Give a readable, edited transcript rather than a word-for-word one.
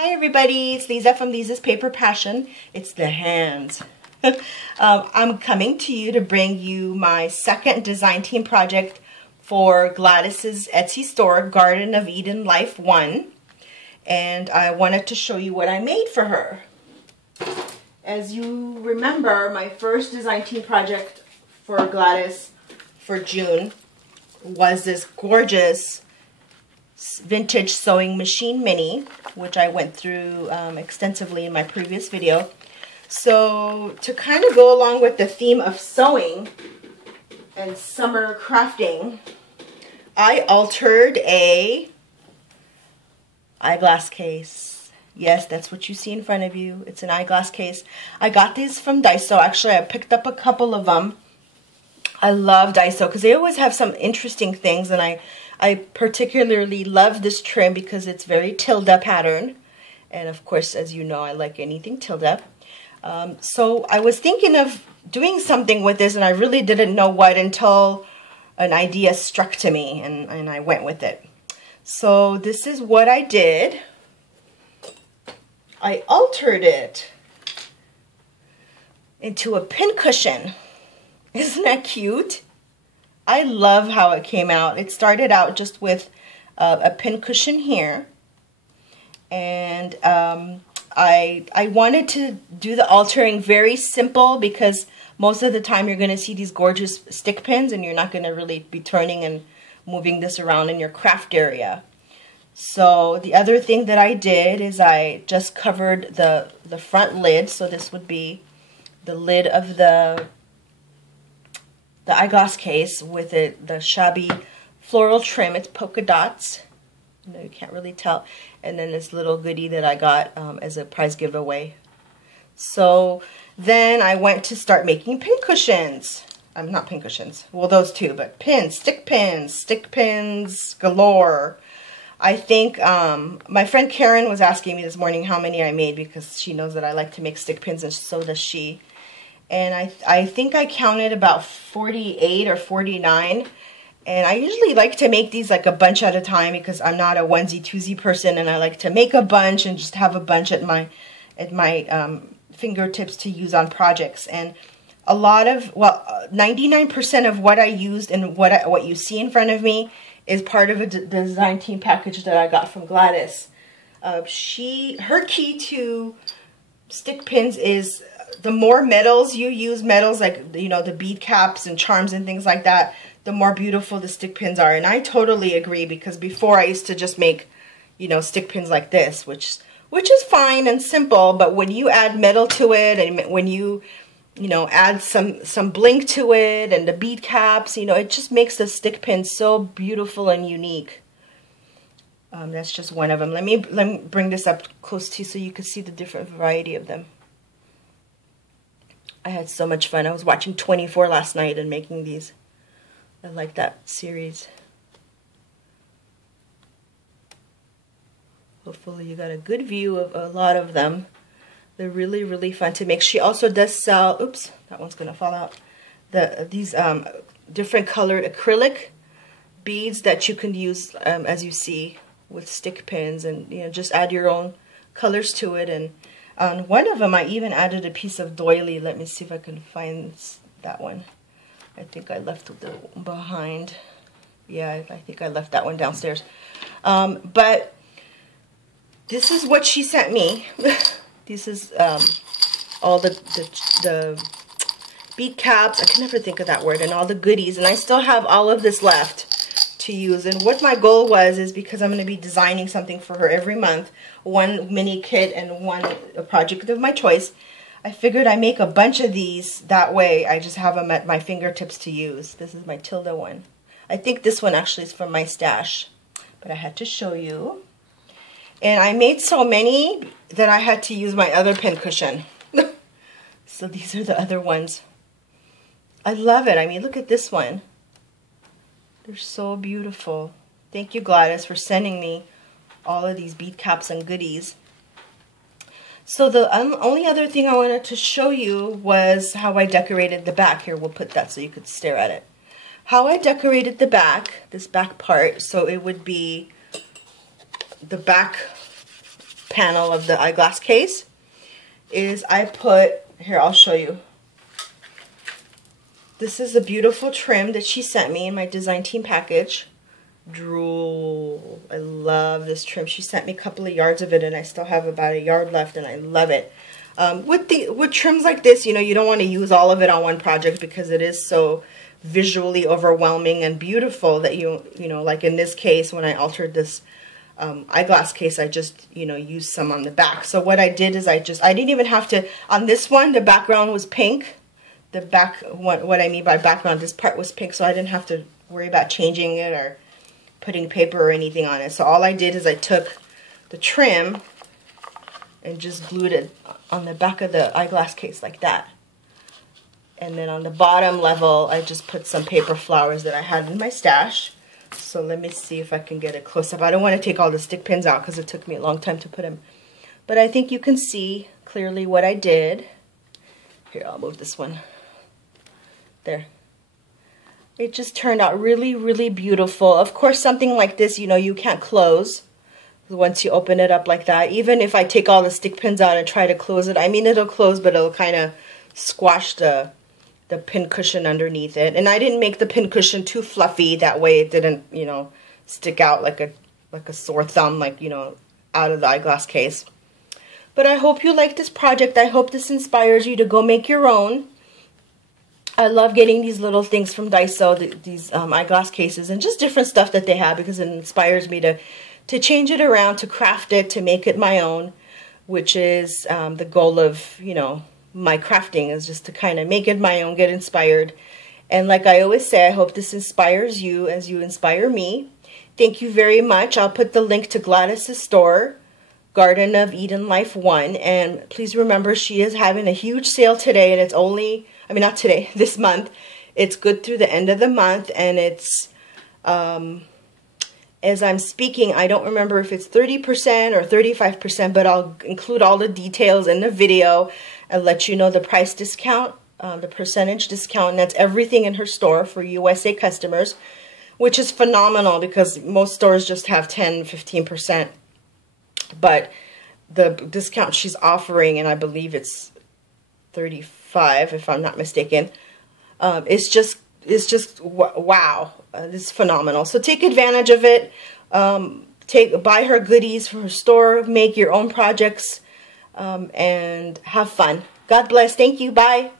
Hi everybody, it's Lisa from Lisa's Paper Passion. It's the hands. I'm coming to you to bring you my second design team project for Gladys's Etsy store, GardenofEdenLife1. And I wanted to show you what I made for her. As you remember, my first design team project for Gladys for June was this gorgeous vintage sewing machine mini, which I went through extensively in my previous video. So to kind of go along with the theme of sewing and summer crafting, I altered a eyeglass case. Yes, that's what you see in front of you. It's an eyeglass case. I got these from Daiso. Actually, I picked up a couple of them. I love Daiso because they always have some interesting things, and I particularly love this trim because it's very tilde pattern. And of course, as you know, I like anything tilde. So I was thinking of doing something with this, and I really didn't know what until an idea struck to me, and I went with it. So this is what I did. I altered it into a pincushion. Isn't that cute? I love how it came out. It started out just with a pincushion here, and I wanted to do the altering very simple because most of the time you're going to see these gorgeous stick pins and you're not going to really be turning and moving this around in your craft area. So the other thing that I did is I just covered the front lid. So this would be the lid of the eyeglass case with the shabby floral trim. It's polka dots. You can't really tell. And then this little goodie that I got as a prize giveaway. So then I went to start making pin cushions. Not pin cushions. Well, those two, but pins, stick pins galore. I think my friend Karen was asking me this morning how many I made because she knows that I like to make stick pins, and so does she. And I think I counted about 48 or 49. And I usually like to make these like a bunch at a time because I'm not a onesie-twosie person, and I like to make a bunch and just have a bunch at my fingertips to use on projects. And a lot of, well, 99% of what I used and what you see in front of me is part of a design team package that I got from Gladys. Her key to stick pins is the more metals you use, metals like, you know, the bead caps and charms and things like that, the more beautiful the stick pins are. And I totally agree, because before I used to just make, you know, stick pins like this, which is fine and simple, but when you add metal to it, and when you know, add some bling to it and the bead caps, you know, it just makes the stick pin so beautiful and unique. That's just one of them. Let me bring this up close to you so you can see the different variety of them. I had so much fun. I was watching 24 last night and making these. I like that series. Hopefully you got a good view of a lot of them. They're really, really fun to make. She also does sell, oops, that one's going to fall out, these different colored acrylic beads that you can use, as you see, with stick pins, and, you know, just add your own colors to it. And on one of them, I even added a piece of doily. Let me see if I can find that one. I think I left it behind. Yeah, I think I left that one downstairs. But this is what she sent me. This is all the bead caps. I can never think of that word. And all the goodies. And I still have all of this left to use. And what my goal was is, because I'm going to be designing something for her every month, one mini kit and a project of my choice, I figured I make a bunch of these. That way I just have them at my fingertips to use. This is my tilde one. I think this one actually is from my stash, but I had to show you. And I made so many that I had to use my other pin cushion. So these are the other ones. I love it. I mean, look at this one. They're so beautiful. Thank you, Gladys, for sending me all of these bead caps and goodies. So the only other thing I wanted to show you was how I decorated the back. Here, we'll put that so you could stare at it. How I decorated the back, this back part, so it would be the back panel of the eyeglass case is I put, here I'll show you. This is a beautiful trim that she sent me in my design team package. Drool. I love this trim. She sent me a couple of yards of it, and I still have about a yard left, and I love it. With trims like this, you know, you don't want to use all of it on one project because it is so visually overwhelming and beautiful that you know, like in this case, when I altered this eyeglass case, I just, you know, used some on the back. So what I did is I didn't even have to, on this one, the background was pink. The back, what I mean by background, this part was pink, so I didn't have to worry about changing it or putting paper or anything on it. So all I did is I took the trim and just glued it on the back of the eyeglass case like that. And then on the bottom level, I just put some paper flowers that I had in my stash. So let me see if I can get a close-up. I don't want to take all the stick pins out because it took me a long time to put them. But I think you can see clearly what I did. Here, I'll move this one. There. It just turned out really, really beautiful. Of course, something like this, you know, you can't close once you open it up like that. Even if I take all the stick pins out and try to close it, I mean, it'll close, but it'll kind of squash the pin cushion underneath it. And I didn't make the pin cushion too fluffy. That way it didn't, you know, stick out like a sore thumb, like, you know, out of the eyeglass case. But I hope you like this project. I hope this inspires you to go make your own. I love getting these little things from Daiso, these eyeglass cases, and just different stuff that they have, because it inspires me to change it around, to craft it, to make it my own, which is the goal of, you know, my crafting, is just to kind of make it my own, get inspired. And like I always say, I hope this inspires you as you inspire me. Thank you very much. I'll put the link to Gladys's store, GardenofEdenLife1, and please remember she is having a huge sale today, and it's only, I mean, not today, this month. It's good through the end of the month, and it's, as I'm speaking, I don't remember if it's 30% or 35%, but I'll include all the details in the video and let you know the price discount, the percentage discount, and that's everything in her store for USA customers, which is phenomenal because most stores just have 10, 15%. But the discount she's offering, and I believe it's 35 if I'm not mistaken, it's just wow. This is phenomenal. So take advantage of it. Buy her goodies from her store, make your own projects, and have fun. God bless. Thank you. Bye.